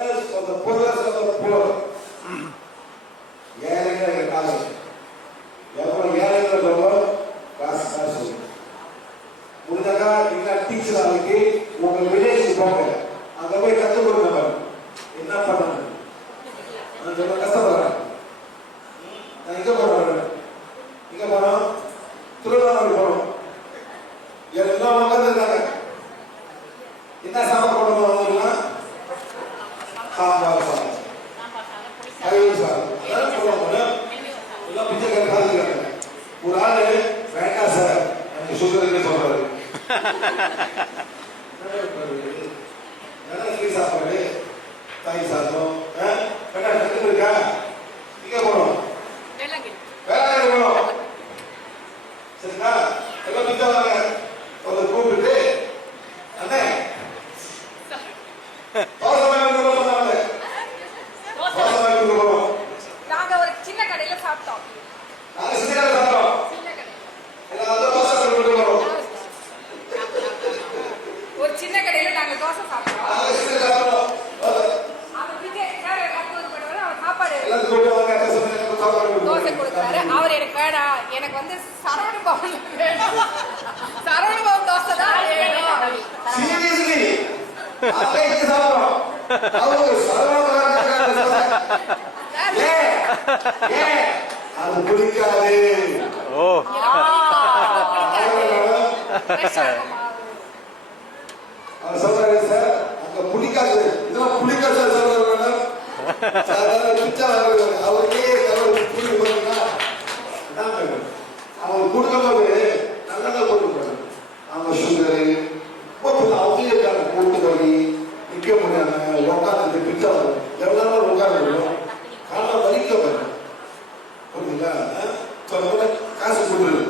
of the poorest of the poor. ஏழைகள் இருக்காங்க. எவ்வளவு ஏழைகள் இருக்கோ காசு காசு. முடிஞ்சா நீங்க டீச்சர் ஆகிட்டு உங்க வில்லேஜ் போங்க. அங்க போய் கத்து கொடுங்க. என்ன பண்ணணும்? நான் ரொம்ப கஷ்டப்படுறேன். நான் எங்க போறேன்? இங்க போறோம். திருவண்ணாமலை போறோம். எல்லாம் உட்கார்ந்துருக்காங்க. என்ன சாப்பாடு போடுவாங்க? சாம்பார் சாதம், கறி சாதம், அதெல்லாம் போடுவாங்க. எல்லாம் பிச்சை காசுங்க. ஒரு ஆளு வேண்டாம் சார் எனக்கு சுகருக்கு சொல்றாரு. சாப்பாடு தாய் சாதம் இருக்கா? இங்க போனோம் வேளாண் போனோம். சரிங்களா? எல்லாம் பிச்சை வாங்க கூப்பிட்டு அண்ணே நாங்க ஒரு சின்ன கடையில சாப்பிட்டோம். ஒரு சின்ன கடையில நாங்க தோசை சாப்பிட்டோம். தோசை கொடுக்குறாரு. அவர் எனக்கு வேணாம், எனக்கு வந்து சரவண பவன் சரவண பவன் தோசை தான் வேணும். அது பிடிக்காது. சொல்றாரு சார் அங்க பிடிக்காது, இதெல்லாம் பிடிக்காது சொல்றாரு. அவருக்கே அவர் கொடுக்கும்போது நல்லதா கொடுக்குறாரு. அவங்க சுகரு அவங்களே இருக்காங்க. கூட்டு வலி நிற்க முடியாம உட்காந்து பிச்சை எவ்வளவு உட்காந்து காலம் வலிக்க வரும். புரியுதுங்களா? காசு கொடுக்குறது